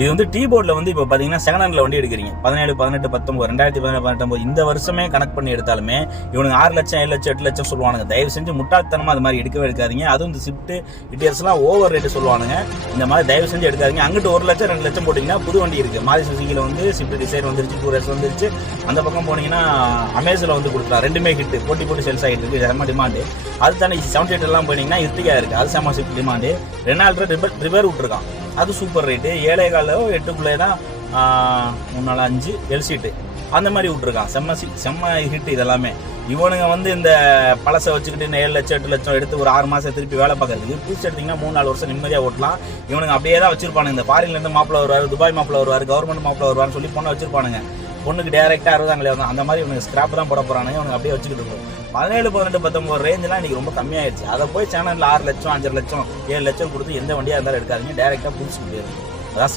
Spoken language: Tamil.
இது வந்து டீ போர்டில் வந்து இப்போ பார்த்தீங்கன்னா செகண்ட் ஹேண்டில் வண்டி எடுக்கிறீங்க 17, 18, 19 2017, 18 இந்த வருஷமே கனெக்ட் பண்ணி எடுத்தாலுமே இவனுக்கு 6 லட்சம் 7 லட்சம் 8 லட்சம் சொல்லுவானுங்க. தயவு செஞ்சு முட்டாள்தனமாக அது மாதிரி எடுக்கவே எடுக்காதீங்க. அதுவும் இந்த ஷிஃப்ட் இட்டியர்ஸ்லாம் ஓவர் ரேட்டு சொல்லுவானுங்க. இந்த மாதிரி தயவு செஞ்சு எடுக்காதீங்க. அங்கிட்டு 1 லட்சம் 2 லட்சம் போட்டிங்கன்னா புது வண்டி இருக்குது. மாருதி சுசுகியில் வந்து ஷிஃப்ட் டிசைர் வந்துருச்சு, டூரஸ் வந்துருச்சு. அந்த பக்கம் போனீங்கன்னா அமேசானில் வந்து கொடுக்கலாம். ரெண்டுமே ஹிட்டு போட்டி சேல்ஸ் ஆகிட்டு இருக்கு. செம்ம டிமாண்டு. அது தானே 78 எல்லாம் போனீங்கன்னா இருத்திகா இருக்குது. அது செம்ம ஷிஃப்ட் டிமாண்டு. 2 ரிப்பேர் விட்டுருக்கான். அது சூப்பர் ரேட்டு. 7.15 8 தான் 3 4 5 எல்சீட்டு அந்த மாதிரி விட்டுருக்கான். செம்ம ஹிட் இதெல்லாமே. இவனுங்க வந்து இந்த பழசை வச்சுக்கிட்டு 7 லட்சம் 8 லட்சம் எடுத்து ஒரு 6 மாதம் திருப்பி வேலை பார்க்கறதுக்கு புதுசு எடுத்தீங்கன்னா 3-4 வருஷம் நிம்மதியாக ஓட்டலாம். இவனுங்க அப்படியே தான் வச்சிருப்பானுங்க. இந்த ஃபாரின்லேருந்து மாப்பிள்ள வருவார், துபாய் மாப்பிள்ள வருவார், கவர்மெண்ட் மாப்பிள்ள வருவார்னு சொல்லி பொண்ணை வச்சிருப்பானுங்க. பொண்ணுக்கு டேரெக்டாக 60 அந்த மாதிரி இவனுக்கு ஸ்கிராப் தான் போட போகிறானுங்க. இவனுக்கு அப்படியே வச்சுக்கிட்டு இருக்கும். 17, 18, 19 ரேஞ்செலாம் இன்றைக்கி ரொம்ப கம்மியாகிடுச்சு. அதை போய் சேனலில் 6 லட்சம் 5 லட்சம் 7 லட்சம் கொடுத்து எந்த வண்டியாக இருந்தாலும் எடுக்காதீங்க. டேரெக்டாக புதுசு போயிடும். அதான்